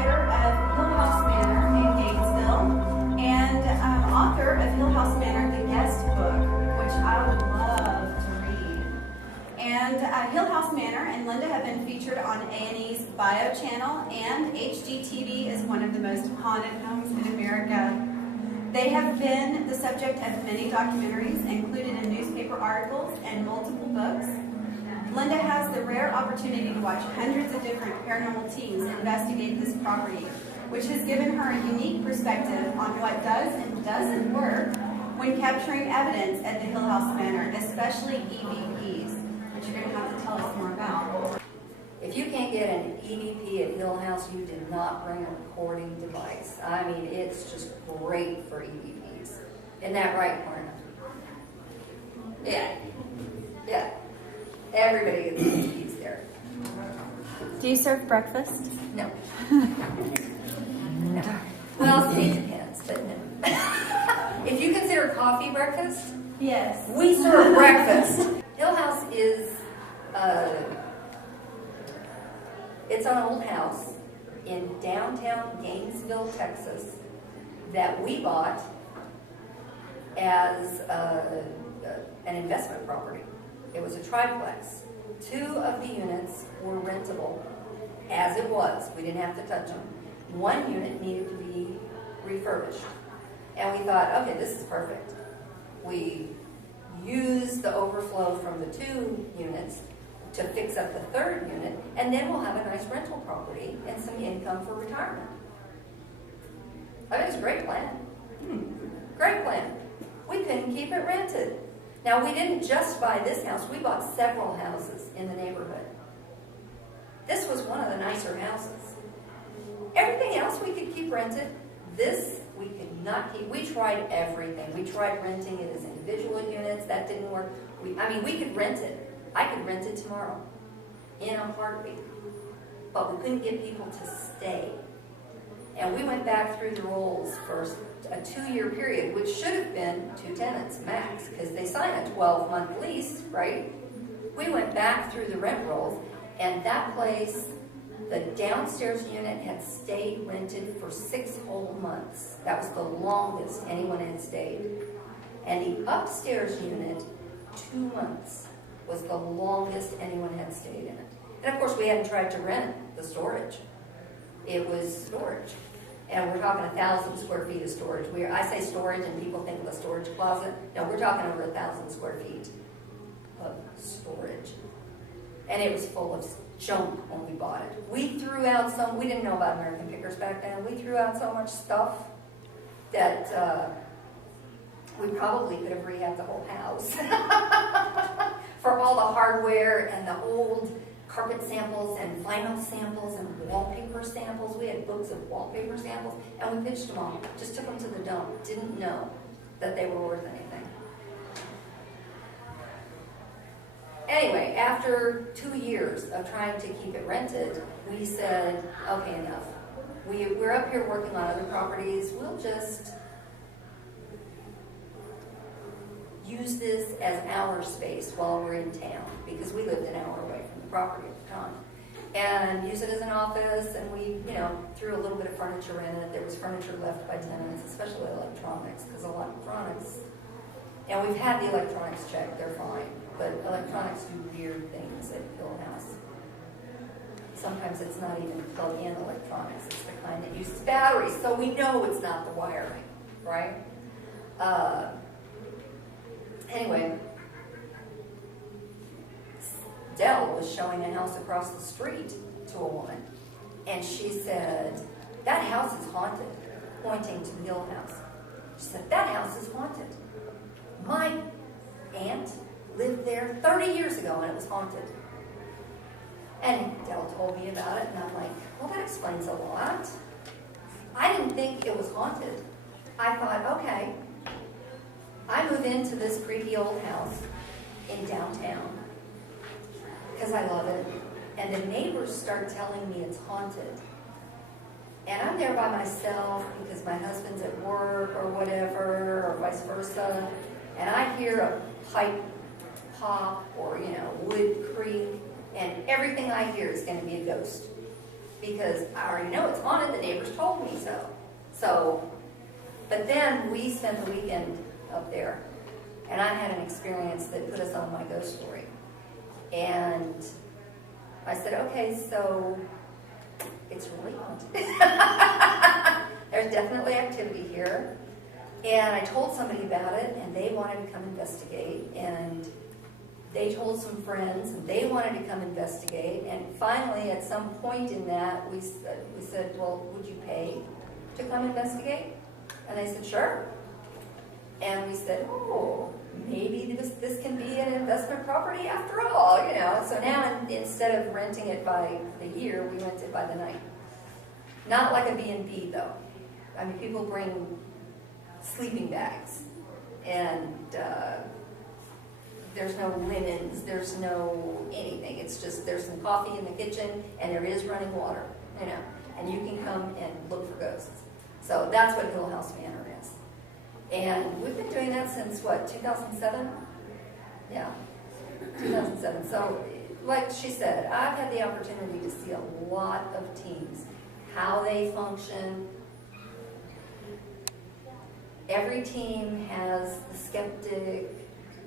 writer of Hill House Manor in Gainesville, and author of Hill House Manor, the guest book, which I would love to read. And Hill House Manor and Linda have been featured on A&E's Bio channel, and HGTV is one of the most haunted homes in America. They have been the subject of many documentaries, included in newspaper articles and multiple books. Linda has the rare opportunity to watch hundreds of different paranormal teams investigate this property, which has given her a unique perspective on what does and doesn't work when capturing evidence at the Hill House Manor, especially EVPs, which you're going to have to tell us more about. If you can't get an EVP at Hill House, you did not bring a recording device. I mean, it's just great for EVPs. Isn't that right, Marna? Yeah. Yeah. Everybody gets EVPs there. Do you serve breakfast? No. No. Well, it depends, but no. If you consider coffee breakfast, yes. We serve breakfast. Hill House is it's an old house in downtown Gainesville, Texas, that we bought as an investment property. It was a triplex. 2 of the units were rentable as it was. We didn't have to touch them. 1 unit needed to be refurbished. And we thought, okay, this is perfect. We used the overflow from the 2 units to fix up the 3rd unit, and then we'll have a nice rental property and some income for retirement. I mean, it's a great plan. Great plan. We couldn't keep it rented. Now, we didn't just buy this house. We bought several houses in the neighborhood. This was one of the nicer houses. Everything else we could keep rented. This we could not keep. We tried everything. We tried renting it as individual units. That didn't work. We could rent it. I could rent it tomorrow in a heartbeat. But we couldn't get people to stay. And we went back through the rolls for a 2-year period, which should have been 2 tenants max, because they sign a 12-month lease, right? We went back through the rent rolls, and that place, the downstairs unit had stayed rented for 6 whole months. That was the longest anyone had stayed. And the upstairs unit, 2 months, was the longest anyone had stayed in it. And of course, we hadn't tried to rent the storage. It was storage. And we're talking 1,000 square feet of storage. I say storage and people think of a storage closet. No, we're talking over 1,000 square feet of storage. And it was full of junk when we bought it. We threw out we didn't know about American Pickers back then. We threw out so much stuff that we probably could have rehabbed the whole house. For all the hardware and the old carpet samples and vinyl samples and wallpaper samples. We had books of wallpaper samples, and we pitched them all. Just took them to the dump. Didn't know that they were worth anything. Anyway, after 2 years of trying to keep it rented, we said, okay, enough. We're up here working on other properties. We'll just use this as our space while we're in town, because we lived an hour away from the property at the time, and use it as an office. And we, threw a little bit of furniture in it. There was furniture left by tenants, especially electronics, because electronics, and we've had the electronics checked, they're fine, but electronics do weird things at Hill House. Sometimes it's not even plug-in electronics. It's the kind that uses batteries, so we know it's not the wiring, right? Anyway, Dell was showing a house across the street to a woman, and she said, that house is haunted, pointing to the Hill House. She said, that house is haunted. My aunt lived there 30 years ago, and it was haunted. And Dell told me about it, and I'm like, well, that explains a lot. I didn't think it was haunted. I thought, okay, I move into this creepy old house in downtown because I love it, and the neighbors start telling me it's haunted. And I'm there by myself because my husband's at work or whatever, or vice versa, and I hear a pipe pop or, wood creak, and everything I hear is going to be a ghost. because I already know it's haunted, the neighbors told me so. So, but then we spent the weekend up there, and I had an experience that put us on my ghost story. And I said, okay, so it's really haunted. There's definitely activity here. And I told somebody about it, and they wanted to come investigate, and they told some friends, and they wanted to come investigate, and finally, at some point in that, we said, well, would you pay to come investigate? And they said, sure. And we said, oh, maybe this can be an investment property after all, you know. So now, instead of renting it by the year, we rent it by the night. Not like a B&B, though. I mean, people bring sleeping bags, and there's no linens, there's no anything. It's just there's some coffee in the kitchen, and there is running water, you know, and you can come and look for ghosts. So that's what Hill House Manor is. And we've been doing that since, what, 2007? Yeah, 2007. So, like she said, I've had the opportunity to see a lot of teams, how they function. Every team has the skeptic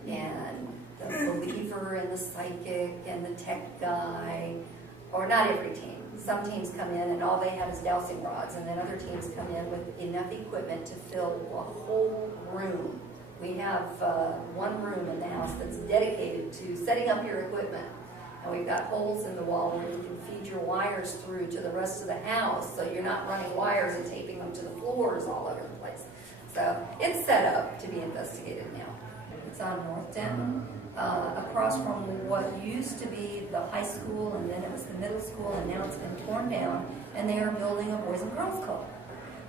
and the believer and the psychic and the tech guy, or not every team. Some teams come in and all they have is dowsing rods, and then other teams come in with enough equipment to fill a whole room. We have one room in the house that's dedicated to setting up your equipment. And we've got holes in the wall where you can feed your wires through to the rest of the house, so you're not running wires and taping them to the floors all over the place. So it's set up to be investigated now. It's on North Denton, across from what used to be the high school, and then it was the middle school, and now it's been torn down, and they are building a Boys and Girls Club.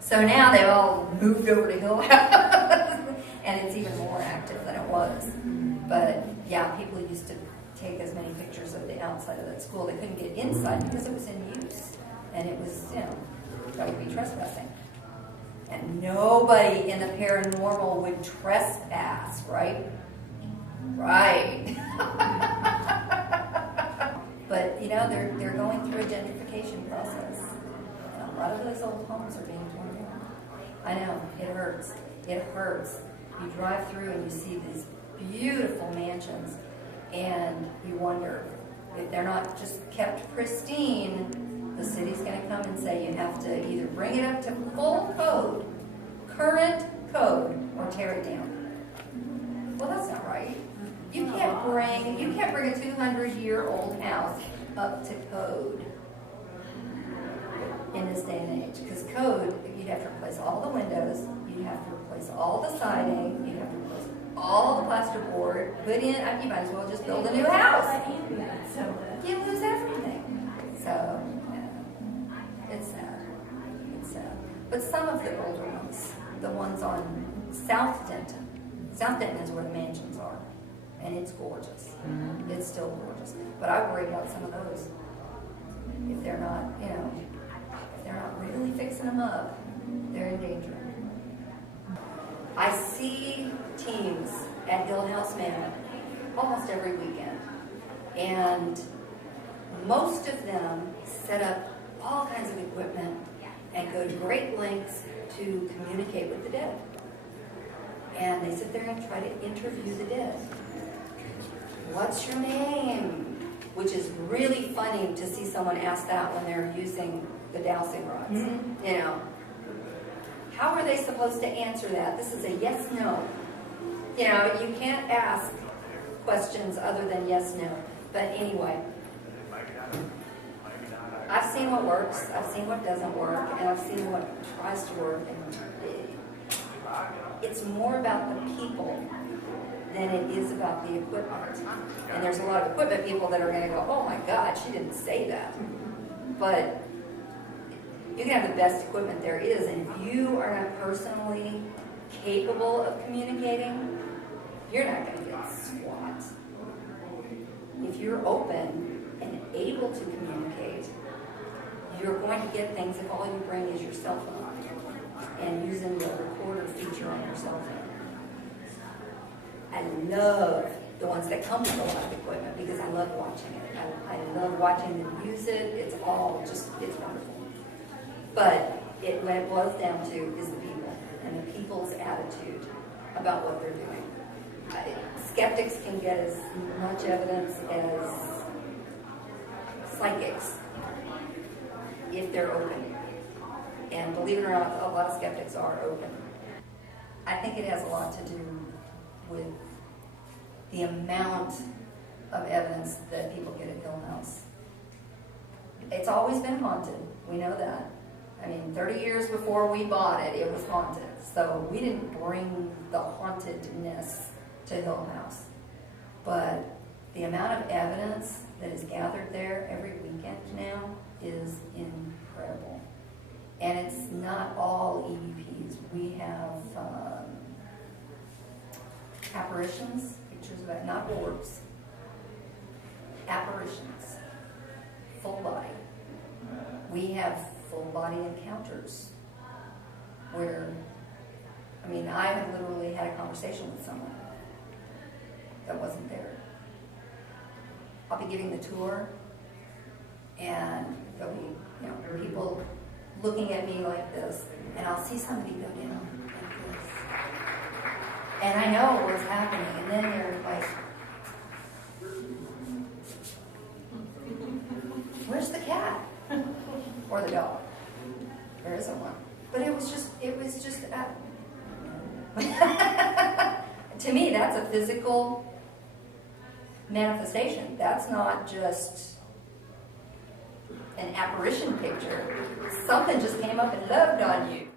So now they've all moved over to Hill House, and it's even more active than it was. But yeah, people used to take as many pictures of the outside of that school. They couldn't get inside because it was in use, and it was, you know, that would be trespassing. And nobody in the paranormal would trespass, right? Right. But, you know, they're going through a gentrification process. And a lot of those old homes are being torn down. I know, it hurts. It hurts. You drive through and you see these beautiful mansions, and you wonder if they're not just kept pristine, the city's going to come and say you have to either bring it up to full code, current code, or tear it down. Well, that's not right. You can't bring a 200-year-old house up to code in this day and age. Because code, you'd have to replace all the windows, you'd have to replace all the siding, you'd have to replace all the plasterboard, put in, you might as well just build a new house. You lose everything. So, yeah, it's sad. It's sad. But some of the older ones, the ones on South Denton is where the mansions are. And it's gorgeous. It's still gorgeous. But I worry about some of those. If they're not, you know, if they're not really fixing them up, they're in danger. I see teams at Hill House Manor almost every weekend. And most of them set up all kinds of equipment and go to great lengths to communicate with the dead. And they sit there and try to interview the dead. What's your name? Which is really funny to see someone ask that when they're using the dowsing rods. Mm-hmm. You know, how are they supposed to answer that? This is a yes/no. You know, you can't ask questions other than yes/no. But anyway, I've seen what works, I've seen what doesn't work, and I've seen what tries to work. And it's more about the people than it is about the equipment. And there's a lot of equipment people that are going to go, oh my God, she didn't say that. But you can have the best equipment there is, and if you are not personally capable of communicating, you're not going to get squat. If you're open and able to communicate, you're going to get things if all you bring is your cell phone and using the recorder feature on your cell phone. I love the ones that come with a lot of equipment, because I love watching it. I love watching them use it. It's all just, it's wonderful. But what it boils down to is the people and the people's attitude about what they're doing. Skeptics can get as much evidence as psychics if they're open. And believe it or not, a lot of skeptics are open. I think it has a lot to do with the amount of evidence that people get at Hill House. It's always been haunted. We know that. I mean, 30 years before we bought it, it was haunted. So we didn't bring the hauntedness to Hill House. But the amount of evidence that is gathered there every weekend now is incredible. And it's not all EVPs. We have apparitions, pictures of it, not orbs. Apparitions, full body. We have full body encounters where, I mean, I have literally had a conversation with someone that wasn't there. I'll be giving the tour, and there'll be, you know, people looking at me like this, and I'll see somebody go down like this. And I know what's happening, and then they're like, where's the cat? Or the dog? There isn't one. But it was just to me, that's a physical manifestation. That's not just an apparition picture. Something just came up and loved on you.